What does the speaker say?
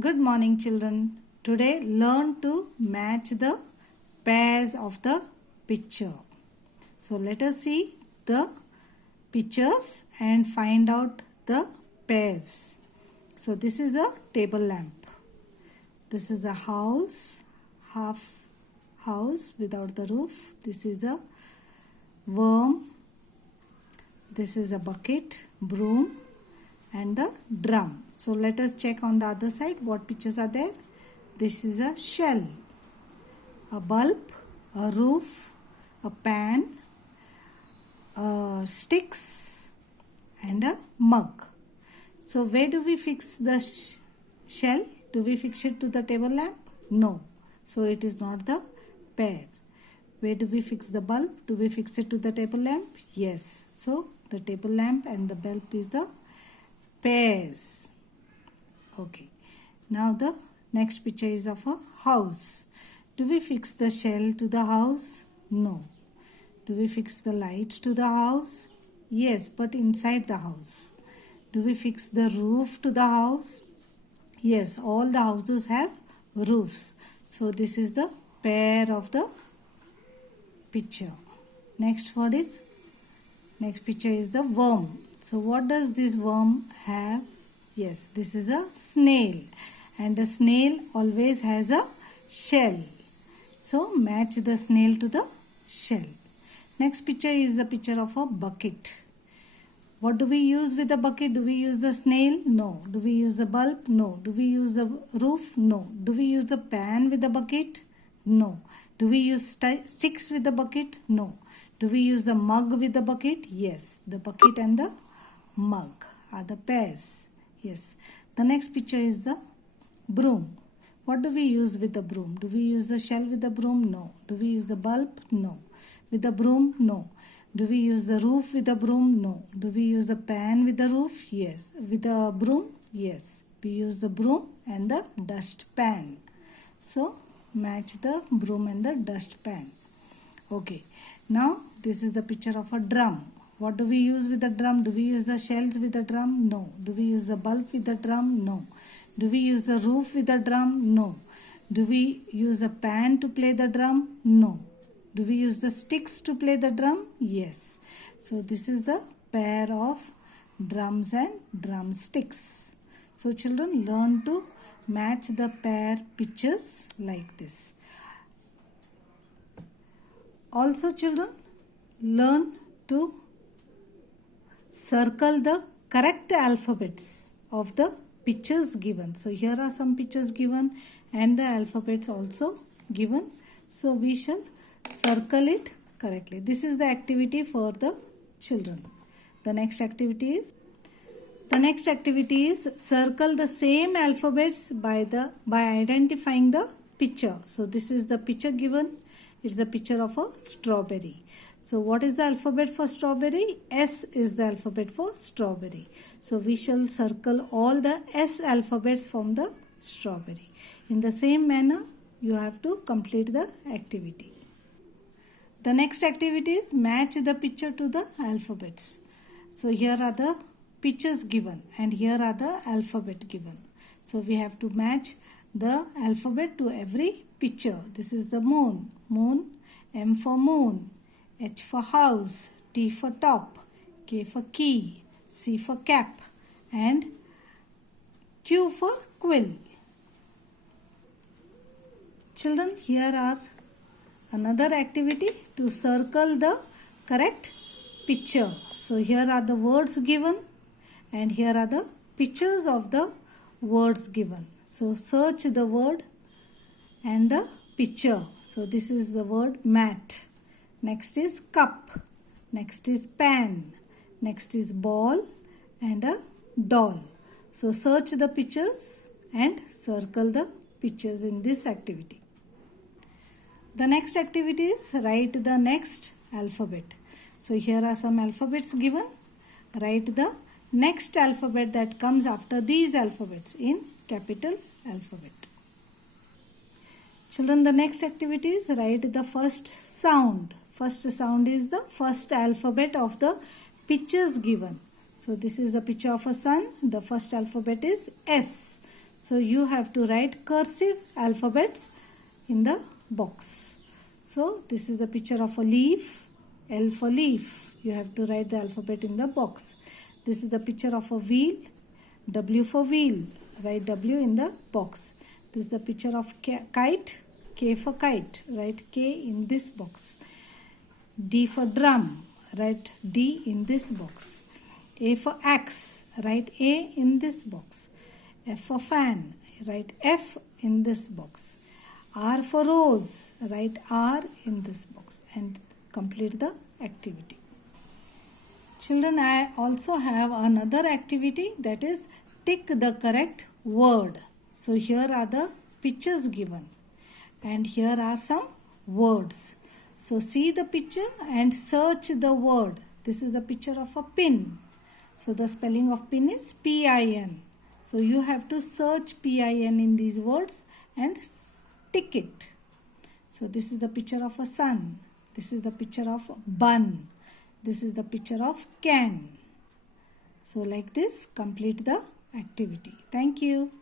Good morning, children. Today, learn to match the pairs of the picture. So, let us see the pictures and find out the pairs. So, this is a table lamp. This is a house, half house without the roof. This is a worm. This is a bucket, broom, and the drum. So let us check on the other side what pictures are there. This is a shell, a bulb, a roof, a pan, sticks, and a mug. So where do we fix the shell? Do we fix it to the table lamp? No. So it is not the pair. Where do we fix the bulb? Do we fix it to the table lamp? Yes. So the table lamp and the bulb is the pairs. Okay. Now the next picture is of a house. Do we fix the shell to the house? No. Do we fix the light to the house? Yes, but inside the house. Do we fix the roof to the house? Yes, all the houses have roofs. So this is the pair of the picture. Next picture is the worm. So what does this worm have? Yes, this is a snail, and the snail always has a shell. So match the snail to the shell. Next picture is the picture of a bucket. What do we use with the bucket? Do we use the snail? No. Do we use the bulb? No. Do we use the roof? No. Do we use the pan with the bucket? No. Do we use sticks with the bucket? No. Do we use the mug with the bucket? Yes. The bucket and the mug are the pairs. Yes. The next picture is the broom. What do we use with the broom? Do we use the shell with the broom? No. Do we use the bulb? No. With the broom? No. Do we use the roof with the broom? No. Do we use the pan with the roof? Yes. With the broom? Yes. We use the broom and the dustpan. So, match the broom and the dustpan. Okay. Now, this is the picture of a drum. What do we use with the drum? Do we use the shells with the drum? No. Do we use the bulb with the drum? No. Do we use the roof with the drum? No. Do we use a pan to play the drum? No. Do we use the sticks to play the drum? Yes. So this is the pair of drums and drumsticks. So children, learn to match the pair pictures like this. Also children, learn to circle the correct alphabets of the pictures given. So here are some pictures given and the alphabets also given. So we shall circle it correctly. This is the activity for the children. The next activity is circle the same alphabets by identifying the picture. So this is the picture given. It's a picture of a strawberry. So what is the alphabet for strawberry? S is the alphabet for strawberry. So we shall circle all the S alphabets from the strawberry. In the same manner, you have to complete the activity. The next activity is match the picture to the alphabets. So here are the pictures given and here are the alphabet given. So we have to match the alphabet to every picture. This is the moon. Moon, M for moon. H for house, T for top, K for key, C for cap, and Q for quill. Children, here are another activity to circle the correct picture. So here are the words given and here are the pictures of the words given. So search the word and the picture. So this is the word mat. Next is cup. Next is pan. Next is ball and a doll. So search the pictures and circle the pictures in this activity. The next activity is write the next alphabet. So here are some alphabets given. Write the next alphabet that comes after these alphabets in capital alphabet. Children, the next activity is write the first sound. First sound is the first alphabet of the pictures given. So this is the picture of a sun. The first alphabet is S. So you have to write cursive alphabets in the box. So this is a picture of a leaf, L for leaf. You have to write the alphabet in the box. This is the picture of a wheel, W for wheel. Write W in the box. This is the picture of kite, K for kite. Write K in this box. D for drum. Write D in this box. A for axe. Write A in this box. F for fan. Write F in this box. R for rose. Write R in this box and complete the activity. Children, I also have another activity, that is tick the correct word. So here are the pictures given and here are some words. So see the picture and search the word. This is the picture of a pin. So the spelling of pin is P-I-N. So you have to search P-I-N in these words and tick it. So this is the picture of a sun. This is the picture of bun. This is the picture of can. So like this, complete the activity. Thank you.